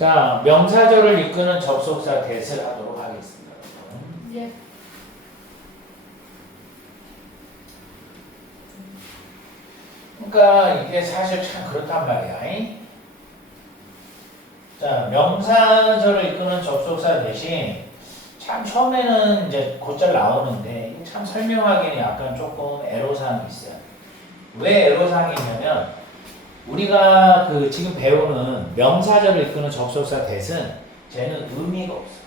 자, 명사절을 이끄는 접속사 대을 하도록 하겠습니다. 예. 그러니까 이게 사실 참 그렇단 말이야. 자, 명사절을 이끄는 접속사 대신 참 처음에는 이제 곧잘 나오는데 이게 참 설명하기는 약간 조금 애로사항이 있어요. 왜 애로사항이냐면 우리가 그 지금 배우는 명사절을 이끄는 접속사 대은 쟤는 의미가 없어.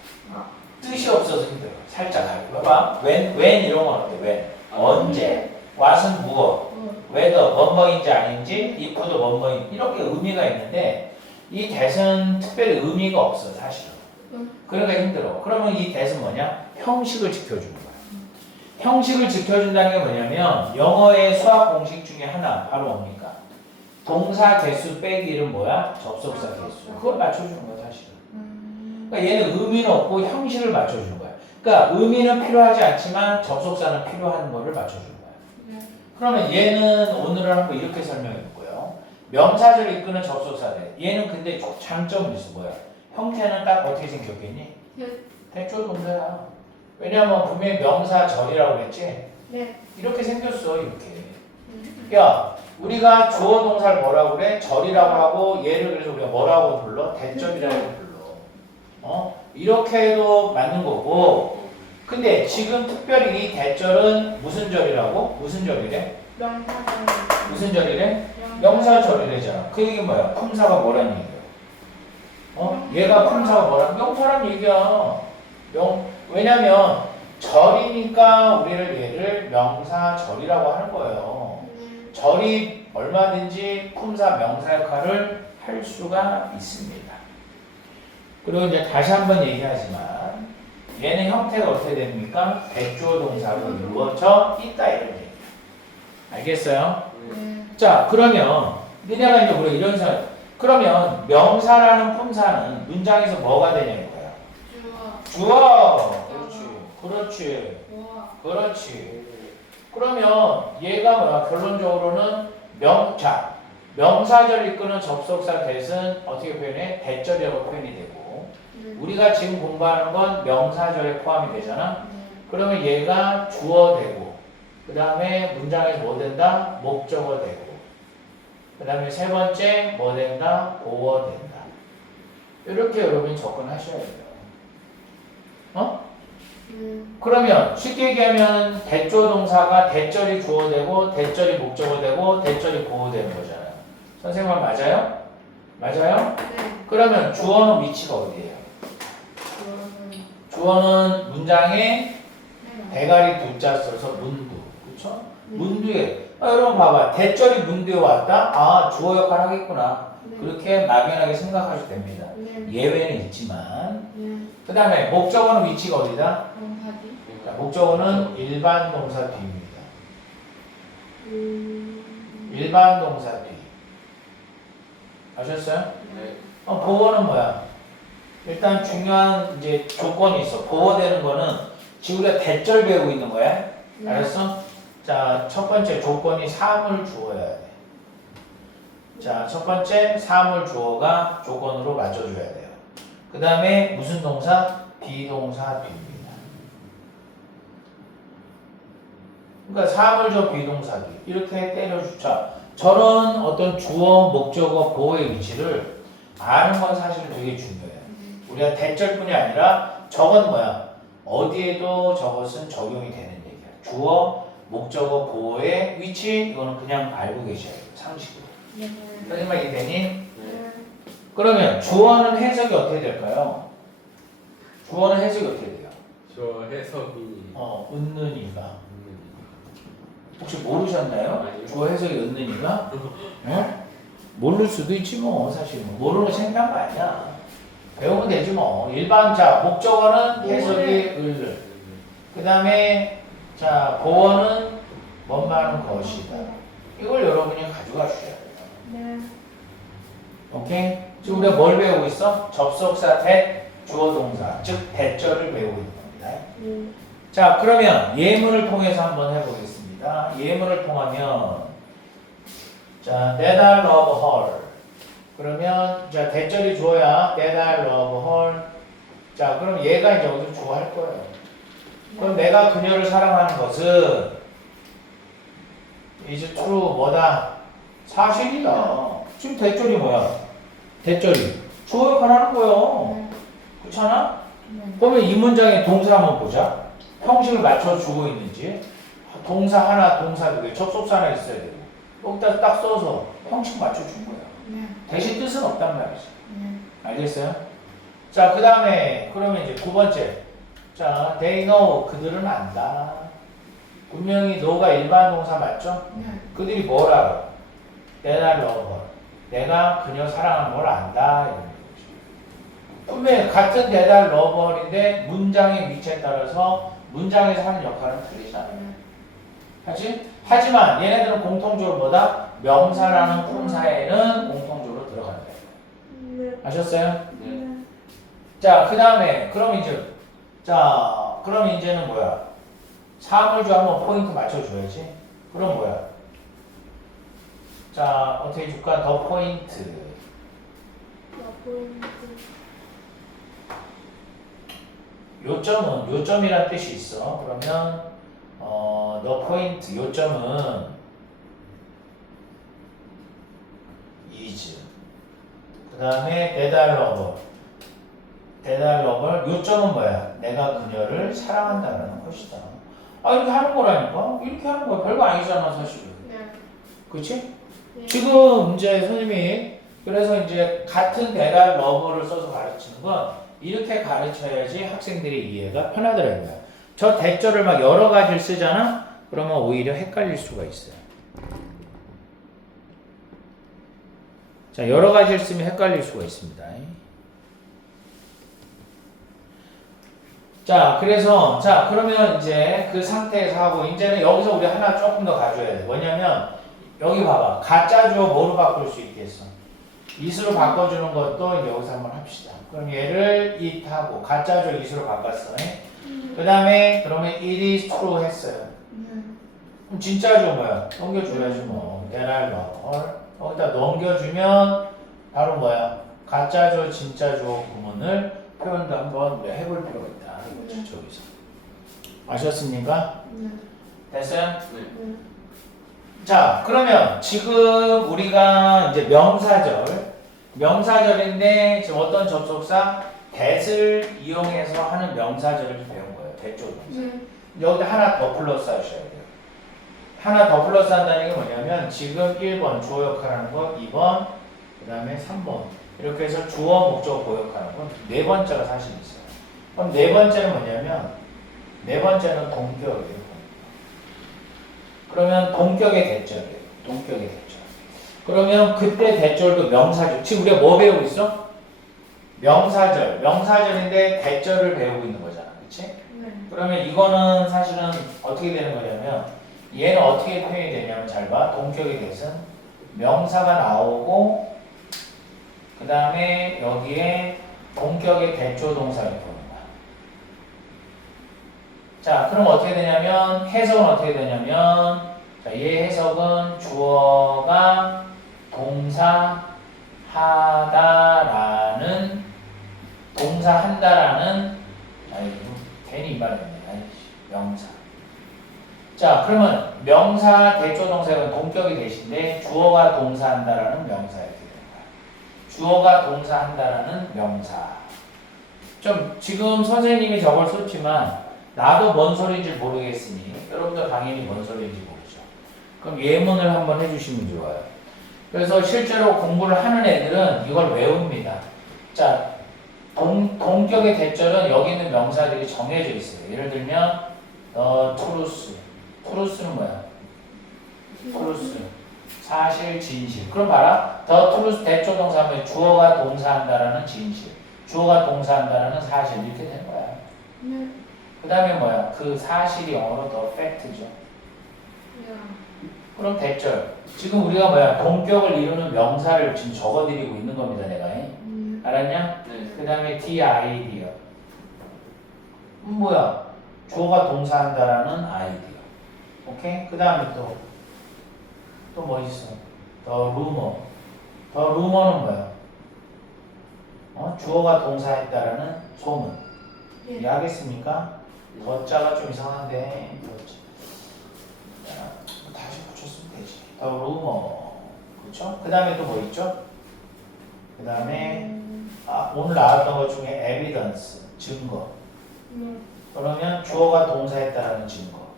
뜻이 없어서 힘들어. 살짝 가요. 봐봐. when 이런 건 어때? when. 언제. what은 무엇. whether 뭐뭐인지 아닌지, if도 뭐뭐인 이렇게 의미가 있는데 이 that은 특별히 의미가 없어 사실은. 그러니까 힘들어. 그러면 이 that은 뭐냐? 형식을 지켜주는 거야. 형식을 지켜준다는 게 뭐냐면 영어의 수학 공식 중에 하나 바로 뭡니까? 동사 개수 빼기는 뭐야? 접속사 개수. 그걸 맞춰주는 거야 사실은. 그러니까 얘는 의미는 없고 형식을 맞춰주는 거야. 그러니까 의미는 필요하지 않지만 접속사는 필요한 거를 맞춰주는 거야. 그러면 얘는 오늘은 한번 이렇게 설명해 볼게요. 명사절을 이끄는 접속사들. 얘는 근데 장점이 있어. 뭐야? 형태는 딱 어떻게 생겼겠니? 대조 동사야. 왜냐면 분명히 명사절이라고 그랬지? 네. 이렇게 생겼어. 이렇게. 야, 우리가 주어 동사를 뭐라고 그래? 절이라고 하고 얘를 그래서 우리가 뭐라고 불러? 대절이라고 불러. 이렇게 해도 맞는 거고. 근데 지금 특별히 이 대절은 무슨 절이라고? 무슨 절이래? 명사절. 무슨 절이래? 명사절이래잖아. 그 얘기 뭐야? 품사가 뭐란 얘기야? 얘가 품사가 뭐란? 명사란 얘기야. 왜냐면 절이니까 우리를 얘를 명사절이라고 하는 거예요. 절이 얼마든지 품사 명사 역할을 할 수가 있습니다. 그리고 이제 다시 한번 얘기하지만 얘는 형태가 어떻게 됩니까? 대주어 동사로 이루어져 있다 이런 얘기예요. 알겠어요? 자, 그러면 니네가 이제 우리 이런 생각. 그러면 명사라는 품사는 문장에서 뭐가 되냐 이거야. 주어. 그렇지. 그렇지. 그러면 얘가 뭐야? 결론적으로는 명사절 이끄는 접속사 that은 어떻게 표현해? 대절이라고 표현이 되고 우리가 지금 공부하는 건 명사절에 포함이 되잖아. 그러면 얘가 주어 되고 그 다음에 문장에서 뭐 된다? 목적어 되고 그 다음에 세 번째 뭐 된다? 보어 된다. 이렇게 여러분이 접근하셔야 돼요. 그러면 쉽게 얘기하면 대조 동사가 대절이 주어 되고 대절이 목적어 되고 대절이 보어 되는 거잖아요. 선생님 맞아요? 맞아요? 네. 그러면 주어는 위치가 어디예요? 주어는 문장에 대가리 두자 써서 문두. 그렇죠? 문두에 여러분 봐봐. 대절이 문두에 왔다? 아, 주어 역할 하겠구나. 그렇게 막연하게 생각하셔도 됩니다. 예외는 있지만 그 다음에 목적어는 위치가 어디다? 자, 목적어는 일반 동사 뒤입니다. 일반 동사 뒤. 아셨어요? 네. 보어는 뭐야? 일단 중요한 이제 조건이 있어. 보어되는 거는 지금 우리가 대절 배우고 있는 거야. 알았어? 자, 첫 번째 조건이 사물 주어야 돼. 자, 첫 번째 사물 주어가 조건으로 맞춰줘야 돼요. 그 다음에 무슨 동사? 비동사 뒤입니다. 그러니까 사물조 비동사 뒤 이렇게 때려주자. 저런 어떤 주어, 목적어, 보어의 위치를 아는 건 사실 되게 중요해요. 우리가 대절뿐이 아니라 저건 뭐야? 어디에도 저것은 적용이 되는 얘기야. 주어, 목적어, 보어의 위치 이거는 그냥 알고 계셔야 돼요. 상식으로. 선생님 이해되니? 그러면 주어는 해석이 어떻게 될까요? 주어는 해석이 어떻게 돼요? 저 해석이 웃는 이가. 혹시 모르셨나요? 아니요. 주어 해석이 웃는 이가? 모를 수도 있지 뭐 사실 모르는 거 창피한 거 아니야. 배우면 되지 뭐. 일반 자 목적어는 해석이 을을. 그 다음에 자 보어는 뭔가는 것이다. 이걸 여러분이 가져가 주셔야 돼요. 오케이? 지금 우리가 뭘 배우고 있어? 접속사 대 주어 동사 즉 대절을 배우고 있는 겁니다. 자 그러면 예문을 통해서 한번 해보겠습니다. 예문을 통하면 자, that I love her. 그러면 자 대절이 주어야 that I love her. 자 그럼 얘가 이제 여기서 주어할 거예요. 그럼 내가 그녀를 사랑하는 것은 is true 뭐다? 사실이다. 지금 대절이 뭐야? 대절이 주어 역할 하는 거예요. 그렇잖아? 그러면 이 문장의 동사 한번 보자. 형식을 맞춰주고 있는지. 동사 하나, 동사 두 개, 접속사 하나 있어야 되고. 여기다 딱 써서 형식 맞춰준 거야. 대신 뜻은 없단 말이지. 알겠어요? 자, 그 다음에, 그러면 이제 9번째. 자, they know. 그들은 안다. 분명히 know가 일반 동사 맞죠? 그들이 뭘 알아? that I love her. 내가 그녀 사랑하는 걸 안다. 이런 거지. 분명히 같은 that I love her인데 문장의 위치에 따라서 문장에서 하는 역할은 틀리잖아요. 하지? 하지만 얘네들은 공통적으로 뭐다? 명사라는 품사에는 공통적으로 들어간다. 아셨어요? 자, 그 다음에 그럼 이제는 뭐야? 사물주 한번 포인트 맞춰줘야지. 그럼 뭐야? 자, 어떻게 줄까? 더 포인트. 요점이란 뜻이 있어. 그러면 더 포인트, 요점은 is. 그 다음에 대달러버. 요점은 뭐야? 내가 그녀를 사랑한다는 것이다. 아, 이렇게 하는 거라니까? 이렇게 하는 거야. 별거 아니잖아, 사실은. 그치? 지금 이제 선생님이 그래서 이제 같은 대달 러버를 써서 가르치는 건 이렇게 가르쳐야지 학생들이 이해가 편하더라고요. 저 대절을 막 여러 가지를 쓰잖아? 그러면 오히려 헷갈릴 수가 있어요. 자, 여러 가지를 쓰면 헷갈릴 수가 있습니다. 자, 그래서, 자, 그러면 이제 그 상태에서 하고, 이제는 여기서 우리 하나 조금 더 가져야 돼. 뭐냐면, 여기 봐봐. 가짜 주어 뭐로 바꿀 수 있겠어? it으로 바꿔주는 것도 이제 여기서 한번 합시다. 그럼 얘를 it 하고, 가짜 주어 it으로 바꿨어. 그 다음에, 그러면 it is true 했어요. 그럼 진짜 주어 뭐야? 넘겨줘야지 뭐. that I love her. 여기다 넘겨주면, 바로 뭐야? 가짜 주어, 진짜 주어 구문을 표현도 한번 해볼 필요가 있다. 이거지, 저기서. 아셨습니까? 됐어요? 자, 그러면 지금 우리가 이제 명사절인데 지금 어떤 접속사? that을 이용해서 하는 명사절을 배운 거예요. 대쪽 명사. 여기다 하나 더 플러스 하셔야 돼요. 하나 더 플러스 한다는 게 뭐냐면 지금 1번 주어 역할하는 거, 2번, 그 다음에 3번 이렇게 해서 주어, 목적, 보역하는 거 네 번째가 사실 있어요. 그럼 네 번째는 뭐냐면 네 번째는 동격이에요. 그러면 동격의 대절이에요. 동격의 대절. 그러면 그때 대절도 명사절. 지금 우리가 뭐 배우고 있어? 명사절. 명사절인데 대절을 배우고 있는 거잖아. 그치? 그러면 이거는 사실은 어떻게 되는 거냐면 얘는 어떻게 표현이 되냐면 잘 봐. 동격의 대신 명사가 나오고 그 다음에 여기에 동격의 대조 동사를 보는 거야. 자, 그럼 어떻게 되냐면 해석은 어떻게 되냐면 자, 얘 해석은 주어가 동사하다라는 동사한다라는 아이고 괜히 이 말했네. 명사. 자, 그러면 명사 대조 동사는 동격이 대신데 주어가 동사한다라는 명사 이렇게 되는 거야. 주어가 동사한다라는 명사. 좀 지금 선생님이 저걸 썼지만 나도 뭔 소리인지 모르겠으니 여러분도 당연히 뭔 소리인지 모르죠. 그럼 예문을 한번 해주시면 좋아요. 그래서 실제로 공부를 하는 애들은 이걸 외웁니다. 자, 동격의 대절은 여기 있는 명사들이 정해져 있어요. 예를 들면 truth. truth는 뭐야? truth. 사실, 진실. 그럼 봐라. the truth 대조 동사면 주어가 동사한다라는 진실. 주어가 동사한다라는 사실. 이렇게 되는 거야. 그 다음에 뭐야? 그 사실이 영어로 the fact죠. 그럼 대절. 지금 우리가 뭐야? 동격을 이루는 명사를 지금 적어드리고 있는 겁니다. 내가. 알았냐? 그 다음에 the idea. 뭐야? 주어가 동사한다라는 idea. 오케이? 그 다음에 또 뭐 있어? the rumor. the rumor는 뭐야? 주어가 동사했다라는 소문. 예. 이해하겠습니까? 더자가 좀 이상한데 자, 다시 붙였으면 되지. 더 루머. 그렇죠? 그 다음에 또 뭐 있죠? 그 다음에 오늘 나왔던 것 중에 evidence, 증거. 네. 그러면 주어가 동사했다라는 증거.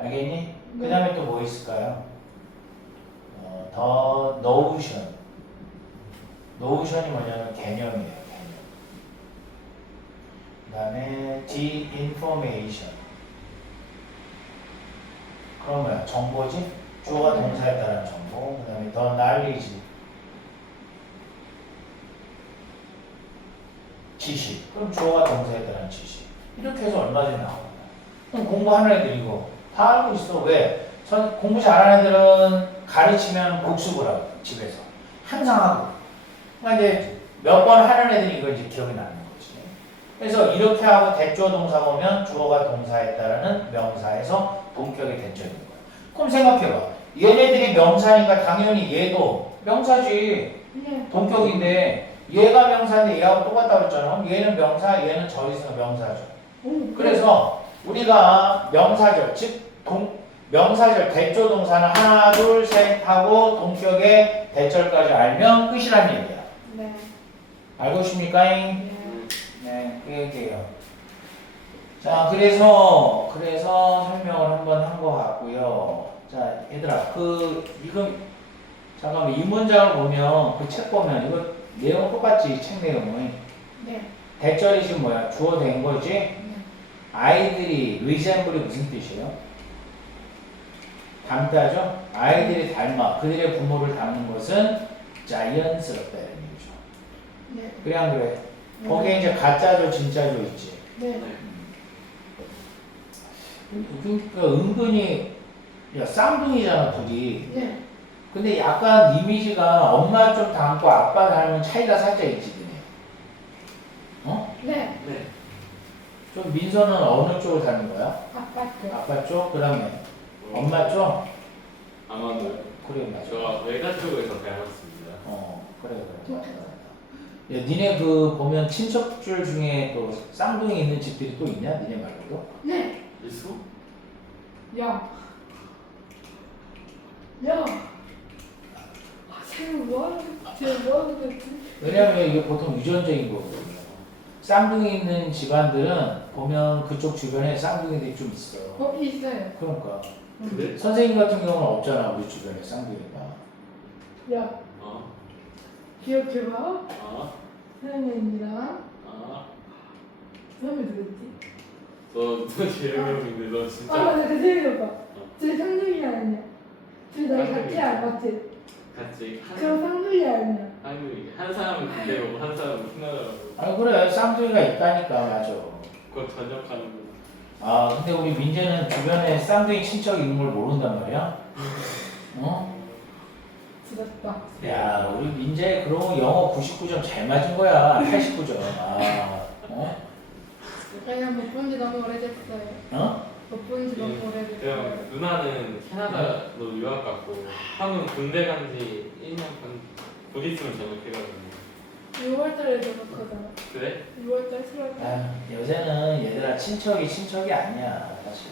알겠니? 그 네. 다음에 또 뭐 있을까요? 더 notion. notion이 뭐냐면 개념이에요. 개념. 그 다음에 the information. 그런 거야. 정보지? 주어가 동사했다라는 정보. 그 다음에 더 knowledge. 지식. 그럼 주어가 동사했다라는 지식. 이렇게 해서 얼마든지 나옵니다. 그럼 공부하는 애들 이거 다 알고 있어. 왜? 공부 잘하는 애들은 가르치면 복습을 하고 집에서 항상 하고. 그러니까 이제 몇 번 하는 애들이 이거 이제 기억이 나는 거지. 그래서 이렇게 하고 대조 동사 보면 주어가 동사했다라는 명사에서 본격이 대조되는 거야. 그럼 생각해봐. 얘네들이 명사니까 당연히 얘도 명사지. 네. 동격인데 얘가 명사인데 얘하고 똑같다고 했잖아. 그럼 얘는 명사, 얘는 저기서 명사죠. 오, 그래서 우리가 명사절, 즉 명사절 대조 동사는 하나, 둘, 셋 하고 동격의 대절까지 알면 끝이란 얘기야. 네. 알고 있습니까? 네. 네, 그 얘기예요. 자, 그래서 설명을 한번 한 것 같고요. 자, 얘들아, 이거 잠깐만 이 문장을 보면 그 책 보면 이거 내용 똑같지, 책 내용은. 네. 대절이 지금 뭐야? 주어 된 거지? 네. 아이들이 resemble이 무슨 뜻이에요? 닮다죠? 아이들이 닮아 그들의 부모를 닮는 것은 자연스럽다는 얘기죠. 네. 그래 안 그래? 거기에 이제 가짜죠, 진짜죠 있지. 네. 그러니까 은근히 야, 쌍둥이잖아 둘이. 네. 근데 근데 약간 이미지가 엄마 좀 닮고 아빠 닮은 차이가 살짝 있지, 그네. 어? 네. 네. 좀 민서는 어느 쪽을 닮은 거야? 아팠죠. 아빠 쪽? 그 다음에 엄마 쪽? 아마도 그래 맞아. 저 외가 쪽에서 닮았습니다. 그래. 야, 니네 보면 친척들 중에 또 쌍둥이 있는 집들이 또 있냐? 니네 말고도? 네. 일수? 야. 야. 지금 뭐하는 거지? 왜냐면 이게 보통 유전적인 거거든요. 쌍둥이 있는 집안들은 보면 그쪽 주변에 쌍둥이들이 좀 있어. 있어요. 그러니까 그래? 선생님 같은 경우는 없잖아, 우리 주변에 쌍둥이가. 야. 어. 기억해봐. 아. 선생님이랑 아. 선생님 누구지? 너 제명인데 너 진짜. 네, 선생님 오빠. 제 상둥이 아니야. 둘 나이 같지 않았지? 같이 그럼 상둥이 아니야. 한 사람은 군대고 한 사람은 훈련하고 아니 그래, 쌍둥이가 있다니까. 맞아. 그거 전역하는 거. 아 근데 우리 민재는 주변에 쌍둥이 친척이 있는 걸 모른단 말이야? 어? 지렸다. 야 우리 민재 그러고 영어 99점 잘 맞은 거야. 89점. 그냥 못 본 지 너무 오래됐어요. 어? 못 본 지 너무 오래됐어요. 그냥 누나는 캐나다로 유학 갔고 형은 군대 간 지 1년 반 곧 있으면 전역해가지고. 6월달에 졸업하잖아. 그래? 6월달, 7월달. 아, 요새는 얘들아 친척이 아니야 사실.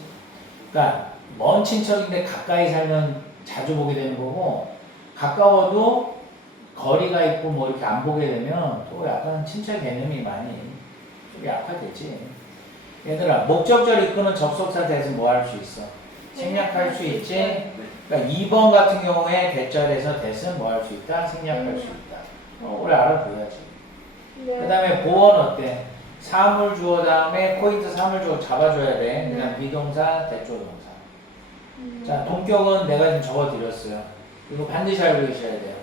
그러니까 먼 친척인데 가까이 살면 자주 보게 되는 거고 가까워도 거리가 있고 뭐 이렇게 안 보게 되면 또 약간 친척 개념이 많이 좀 약화되지. 얘들아 목적절 이끄는 접속사 대신 뭐 할 수 있어? 생략할 수 있지. 그러니까 2번 같은 경우에 대절에서 대신 뭐 할 수 있다? 생략할 수 있다. 우리 알아둬야지. 네. 그 다음에 보어는 어때? 사물주어 다음에 포인트 사물주어 잡아줘야 돼. 그 다음 비동사, 대조동사. 자, 동격은 내가 지금 적어드렸어요. 이거 반드시 알고 계셔야 돼요.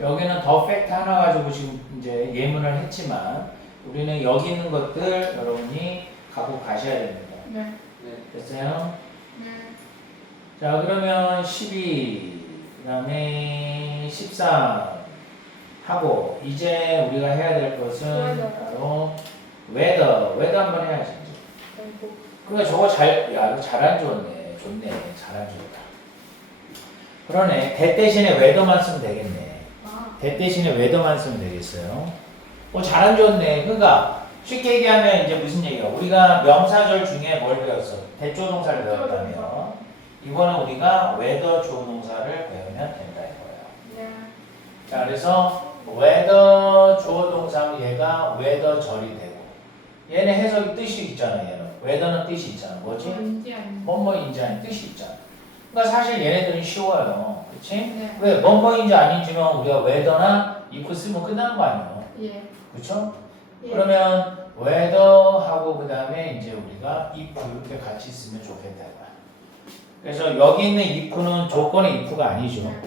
여기는 더 팩트 하나 가지고 지금 이제 예문을 했지만 우리는 여기 있는 것들 여러분이 갖고 가셔야 됩니다. 네. 네. 됐어요? 네. 자, 그러면 12, 그 다음에 13 하고 이제 우리가 해야 될 것은 바로 weather 한번 해야지. 아이고. 그러니까 저거 야, 이거 잘 안 좋네. 좋네. 잘 안 좋다. 그러네. 대 대신에 weather만 쓰면 되겠네. 아. 대 대신에 weather만 쓰면 되겠어요. 잘안 좋네. 그러니까 쉽게 얘기하면 이제 무슨 얘기야? 우리가 명사절 중에 뭘 배웠어? 대조 동사를 배웠다면 이번에 우리가 whether 주어 동사를 배우면 된다 이거예요. 네. 자, 그래서 whether 주어 동사면 얘가 whether 절이 되고 얘는 해석이 뜻이 있잖아. 얘는 whether는 뜻이 있잖아. 뭐지? 뭔지 아닌지. 뭐뭐인지 아닌 뜻이 있잖아. 그러니까 사실 얘네들은 쉬워요. 그렇지? 네. 왜 뭐뭐인지 아닌지면 우리가 whether나 if 쓰면 끝나는 거 아니에요. 예. 그렇죠? 예. 그러면 whether 하고 그 다음에 이제 우리가 if 이렇게 같이 쓰면 좋겠다 이거야. 그래서 여기 있는 if는 조건의 if가 아니죠. 네.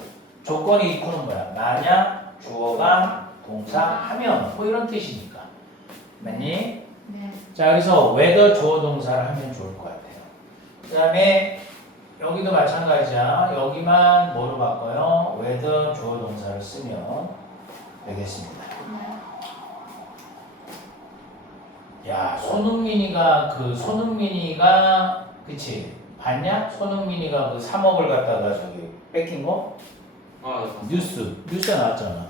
조건의 if는 뭐야? 만약 주어가 동사하면 뭐 이런 뜻이니까. 맞니? 네. 자, 그래서 whether 주어 동사를 하면 좋을 것 같아요. 그 다음에 여기도 마찬가지야. 여기만 뭐로 바꿔요? whether 주어 동사를 쓰면 되겠습니다. 야, 손흥민이가 그치? 봤냐? 손흥민이가 그 3억을 갖다가 저기 뺏긴 거? 아, 뉴스에 나왔잖아.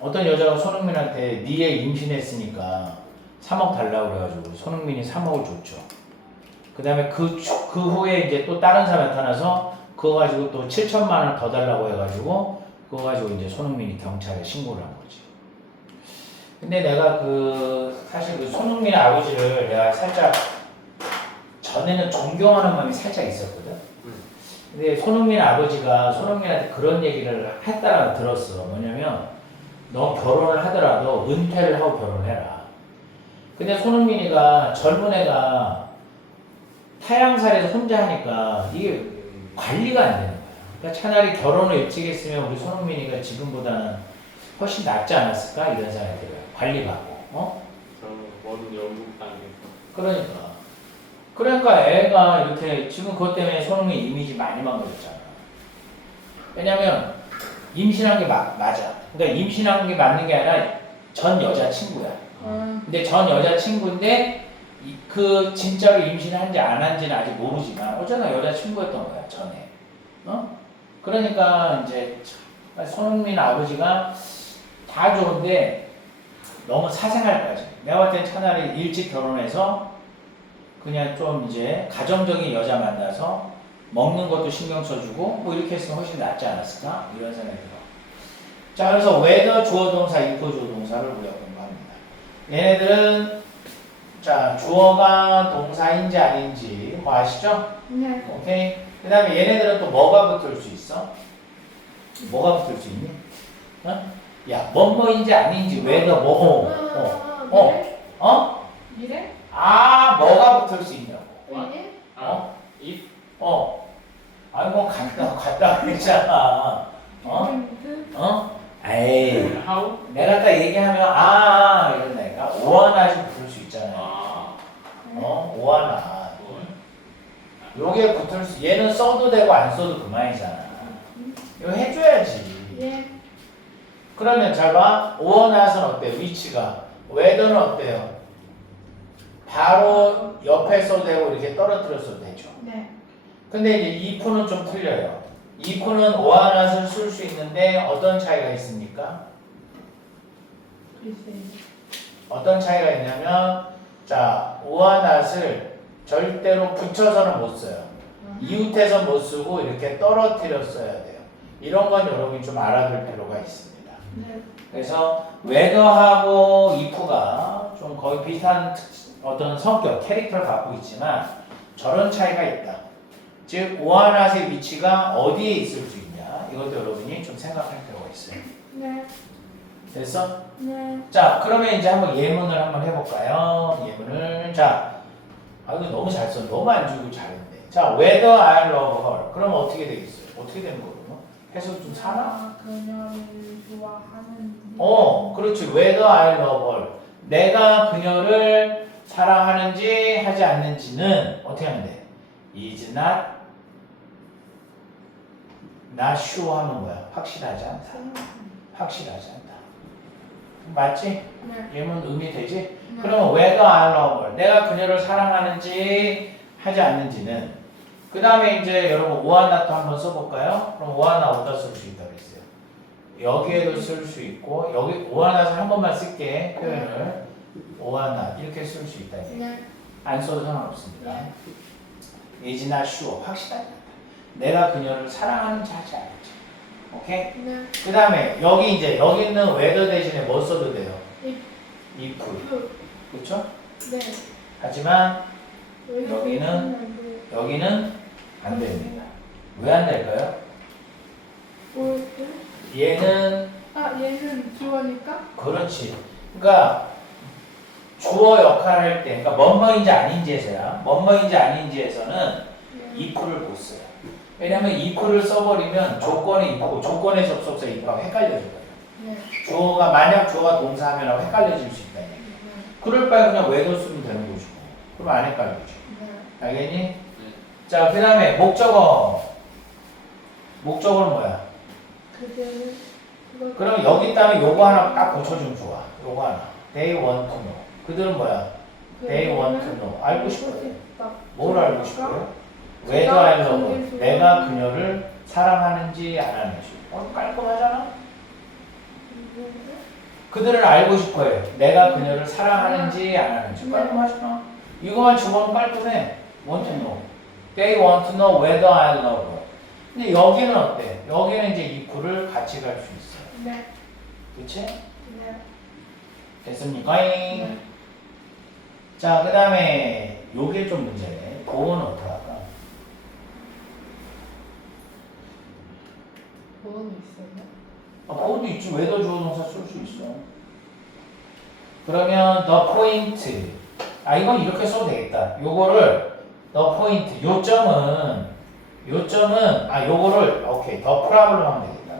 어떤 여자가 손흥민한테 니애 임신했으니까 3억 달라고 그래가지고 손흥민이 3억을 줬죠. 그 다음에 그 후에 이제 또 다른 사람 나타나서 그거 가지고 또 7천만 원 더 달라고 해가지고 그거 가지고 이제 손흥민이 경찰에 신고를 한 거지. 근데 내가 사실 그 손흥민 아버지를 내가 살짝 전에는 존경하는 마음이 살짝 있었거든. 근데 손흥민 아버지가 손흥민한테 그런 얘기를 했다라고 들었어. 뭐냐면 너 결혼을 하더라도 은퇴를 하고 결혼해라. 근데 손흥민이가 젊은 애가 타양살이에서 혼자 하니까 이게 관리가 안 되는 거야. 그러니까 차라리 결혼을 일찍 했으면 우리 손흥민이가 지금보다는 훨씬 낫지 않았을까 이런 생각이 들어요. 관리받고, 저 먼 영국 땅에서. 그러니까 애가 이렇게 지금 그것 때문에 손흥민 이미지 많이 망가졌잖아. 왜냐면 임신한 게 맞아. 그러니까 임신한 게 맞는 게 아니라 전 여자친구야. 근데 전 여자친구인데 그 진짜로 임신한지 안 한지는 아직 모르지만 어쩌나 여자친구였던 거야 전에. 그러니까 이제 손흥민 아버지가 다 좋은데 너무 사생활까지. 내가 볼 땐 차라리 일찍 결혼해서 그냥 좀 이제 가정적인 여자 만나서 먹는 것도 신경 써주고 뭐 이렇게 했으면 훨씬 낫지 않았을까 이런 생각이 들어. 자, 그래서 whether 주어 동사, if 주어 동사를 우리가 공부합니다. 얘네들은 자 주어가 동사인지 아닌지 뭐 아시죠? 네. 오케이. 그 다음에 얘네들은 또 뭐가 붙을 수 있어? 뭐가 붙을 수 있니? 야, 뭐뭐인지 아닌지 whether 미래? 아, 뭐가 붙을 수 있냐고. 미래? if 아니 뭐 갔다 그랬잖아. 에이, how 내가 딱 얘기하면 이런다니까. 오하나지 붙을 수 있잖아요. 오하나. 요게 붙을 수. 얘는 써도 되고 안 써도 그만이잖아. 이거 해줘야지. 예. 그러면 잘 봐. 오하나는 어때? 위치가. whether는 어때요? 바로 옆에 써도 되고 이렇게 떨어뜨렸어도 되죠. 네. 근데 이제 if는 좀 틀려요. if는 오하나를 쓸 수 있는데 어떤 차이가 있습니까? 글쎄. 어떤 차이가 있냐면 자 오하나를 절대로 붙여서는 못 써요. 이웃해서 못 쓰고 이렇게 떨어뜨려 써야 돼요. 이런 건 여러분이 좀 알아둘 필요가 있습니다. 네. 그래서 whether하고 if가 좀 거의 비슷한 어떤 성격, 캐릭터를 갖고 있지만 저런 차이가 있다. 즉 오하나의 위치가 어디에 있을 수 있냐 이것도 여러분이 좀 생각할 필요가 있어요. 네. 됐어? 네. 자 그러면 이제 한번 예문을 한번 해볼까요? 예문을 이거 너무 잘 써. 너무 안 주고 잘했네. 자 whether I love her 그럼 어떻게 되겠어요? 어떻게 되는 거예요? 해석 좀 사나? 그녀를 좋아하는. 그렇지. whether I love her 내가 그녀를 사랑하는지 하지 않는지는 어떻게 하면 돼? is not sure 하는 거야. 확실하지 않다. 확실하지 않다. 맞지? 네. 예문 의미 되지? 네. 그러면 whether I love her 내가 그녀를 사랑하는지 하지 않는지는 그 다음에 이제 여러분 오하나도 한번 써볼까요? 그럼 오하나 어디다 쓸 수 있다고 했어요? 여기에도 쓸 수 있고 여기 or not을 한 번만 쓸게 표현을 or not 이렇게 쓸 수 있다. 네. 안 써도 상관없습니다. 네. is not sure 확실하지 않다. 내가 그녀를 사랑하는지 하지 않을지. 오케이? 네. 그 다음에 여기 이제 여기 있는 whether 대신에 뭐 써도 돼요? if. 그렇죠? 네. 하지만 왜 여기는 안 돼요? 여기는 안 됩니다. 왜 안 될까요? 뭐였죠? 얘는 아 얘는 주어니까? 그렇지. 그러니까 주어 역할을 할 때, 그러니까 뭐뭐인지 아닌지에서야, 뭐뭐인지 아닌지에서는 네. if를 못 써요. 왜냐면 if를 써버리면 조건의 if, 조건의 접속사 if하고 헷갈려질 거예요. 네. 주어가 만약 주어가 동사하면 헷갈려질 수 있다. 네. 그럴 바에 그냥 whether 쓰면 되는 것이고, 그럼 안 헷갈리죠. 네. 알겠니? 네. 자, 그 다음에 목적어. 목적어는 뭐야? 그대는 그걸 그럼 여기 있다면 요거 하나 딱 고쳐주면 좋아. 요거 하나. They want to know. 그들은 뭐야? They want to know. 알고 싶어요. 뭘 알고 싶어요? Whether I love her. 내가 그녀를 사랑하는지 안 하는지. 깔끔하잖아? 그들은 알고 싶어요. 내가 그녀를 사랑하는지 안 하는지. 깔끔하잖아? 이거만 주면 깔끔해. Want to know. They want to know whether I love her. 근데 여기는 어때? 여기는 이제 if를 같이 갈 수 있어요. 네. 그치? 네. 됐습니까? 네. 자, 그 다음에 요게 좀 문제네. 보호는 어떡할까? 뭐는 있어요? 보호도 있지. 외도 주어 동사 쓸 수 있어. 그러면 the point. 아, 이건 이렇게 써도 되겠다. 요거를 the point. 요점은 요거를 오케이. the problem 하면 되겠다.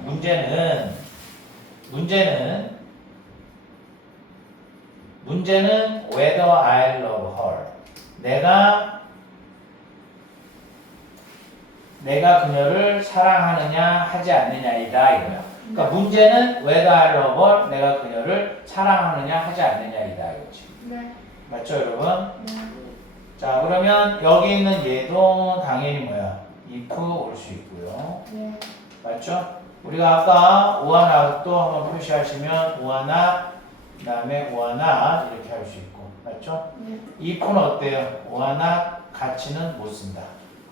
문제는 whether I love her. 내가 그녀를 사랑하느냐 하지 않느냐이다 이거야. 그러니까 문제는 whether I love her. 내가 그녀를 사랑하느냐 하지 않느냐이다 이거지. 네. 맞죠, 여러분? 네. 자, 그러면 여기 있는 얘도 당연히 뭐야? if 올 수 있고요. 네. 맞죠? 우리가 아까 오하나도 한번 표시하시면 오하나 그 다음에 오하나 이렇게 할 수 있고 맞죠? 네. if는 어때요? 오하나 가치는 못 쓴다.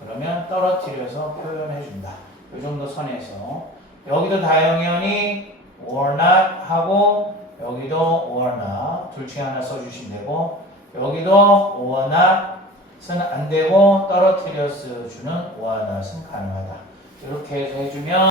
그러면 떨어뜨려서 표현해 준다. 이 정도 선에서 여기도 다영현이 or not 하고 여기도 or not 둘 중에 하나 써주시면 되고 여기도 or not은 안 되고 떨어뜨려서 주는 or not은 가능하다. 이렇게 해서 해주면